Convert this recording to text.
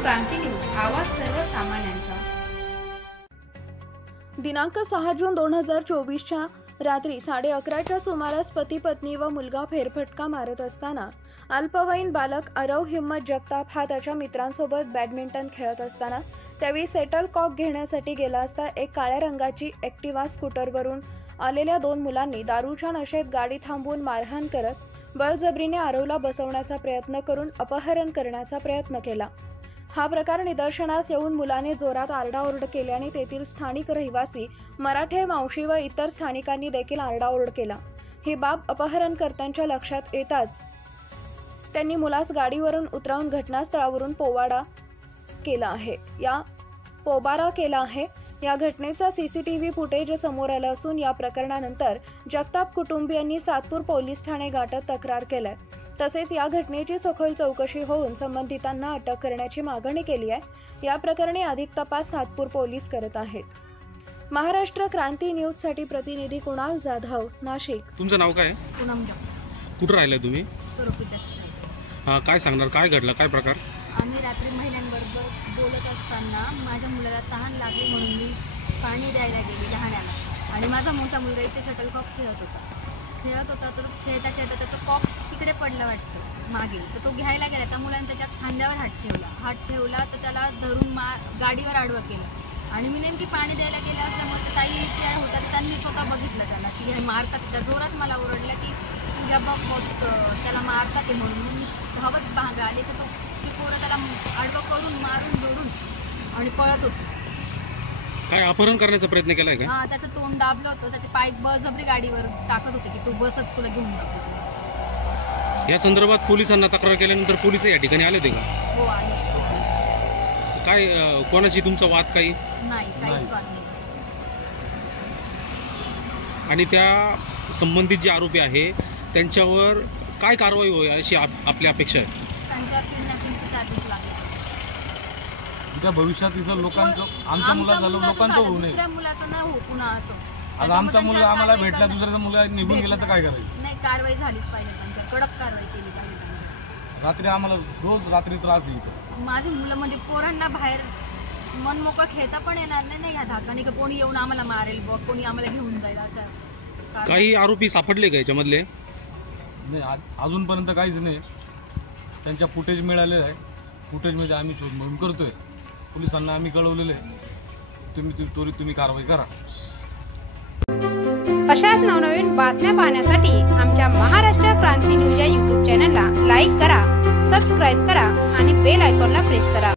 क्रांती news, आवाज सर्वसामान्यांचा। दिनांक 6 जून 2024च्या रात्री 11:30च्या सुमारास पती पत्नी व मुलगा फेरफटका मारत असताना अल्पवयीन बालक आरव हिम्मत जगताप हा त्याच्या मित्रांसोबत बॅडमिंटन खेळत असताना त्यावेळी सेटल कॉक घेण्यासाठी गेला असता एक काळ्या रंगाची ॲक्टिवा स्कूटरवरून आलेल्या दोन मुलांनी दारूच्या नशेत गाडी थांबवून मारहाण करत बळजबरीने आरवला बसवण्याचा प्रयत्न करून अपहरण करण्याचा प्रयत्न केला। हा प्रकार निदर्शनास येऊन मुलाने जोरात आरडाओरड केल्याने तेथील स्थानिक रहिवासी मराठे मावशी व इतर स्थानिकांनी देखील आरडाओरड केला। ही बाब अपहरणकर्त्यांच्या लक्षात येताच त्यांनी मुलास गाडीवरून उतरवून घटनास्थळावरून पोबारा केला आहे। या घटनेचा सीसीटीव्ही फुटेज समोर आला असून या प्रकरणानंतर जगताप कुटुंबियांनी सातपूर पोलीस ठाणे गाठत तक्रार केली आहे। तसेच या घटनेची सखोल चौकशी होऊन संबंधितांना अटक करण्याची मागणी केली आहे। या प्रकरणी अधिक तपास सातपूर पोलीस करत आहेत। महाराष्ट्र क्रांती न्यूज साठी प्रतिनिधी कुणाल जाधव, नाशिक। तुमचं नाव काय? पूनम जाधव। कुठे राहिले तुम्ही? स्वरूपी काय सांगणार, काय घडलं, काय प्रकार? आम्ही रात्री महिलांबरोबर बोलत असताना माझ्या मुलाला तहान लागली म्हणून मी पाणी द्यायला गेली लहाण्याला, आणि माझा मोठा मुलगा इथे शटलकॉक खेळत होता तर खेळता त्याचा कॉक तिकडे पडला वाटतं मागे, तर तो घ्यायला गेला। त्या मुलाने त्याच्या खांद्यावर हात ठेवला तर त्याला धरून गाडीवर आडवं केलं, आणि मी नेमकी पाणी द्यायला गेले असल्यामुळे ते ताई इथे होता तर त्यांनी स्वतः बघितलं त्याला की हे मारतात। त्या जोरात मला ओरडलं की तुझ्या बघ त्याला मारतात म्हणून मी धावत भाग आले तर तो पोरं त्याला आडवं करून मारून जोडून आणि पळत होतो। काय अपहरण करण्याचा प्रयत्न केलाय का? हा, त्याचं तोंड दाबलं होतं, त्याचे पाय बळजबरी गाडीवर टाकत होते की तू बसच, तुला घेऊन जातो। या संदर्भात पोलिसांना तक्रार केल्यानंतर पोलीस या ठिकाणी आले होते का? हो, आले। काय कोणाशी तुमचा वाद? काही नाही, काहीच वाद नाही। आणि त्या संबंधित जे आरोपी आहे त्यांच्यावर काय कारवाई होईल अशी आपली अपेक्षा आहे? त्यांच्यावर किडनॅपिंगचे चार्जेस लागले। त्या भविष्यात इथं लोकांचं आमच्या मुलाचं झालं, लोकांचं होऊ नये, दुसऱ्या मुलाचं नाही हो पुन्हा असं। आता आमचा मुलगा आम्हाला भेटला, दुसऱ्याचा मुलगा निघून गेला तर काय करायचं? नाही, कारवाई झालीच पाहिजे, त्यांच्यावर कडक कारवाई केली पाहिजे त्यांच्यावर। रात्री आम्हाला रोज रात्री त्रास येतो। माझी मुलं म्हणजे पोरांना बाहेर मन मोकळं खेळता पण येणार नाही ह्या धाकाने की कोणी येऊन आम्हाला मारेल बघ, कोणी आम्हाला घेऊन जाईल असं। काही आरोपी सापडले का याच्यामधले? नाही, अजूनपर्यंत काहीच नाही। त्यांच्या फुटेज मिळालेलं आहे, फुटेजमध्ये आम्ही शोध मोहीम करतोय, पोलिसांना आम्ही कळवलेलं आहे, तुम्ही कारवाई करा। अशाच नवनवीन बातम्या पाहण्यासाठी आमच्या महाराष्ट्र क्रांती न्यूज या YouTube चॅनलला लाईक करा, सबस्क्राईब करा आणि बेल आयकॉनला प्रेस करा।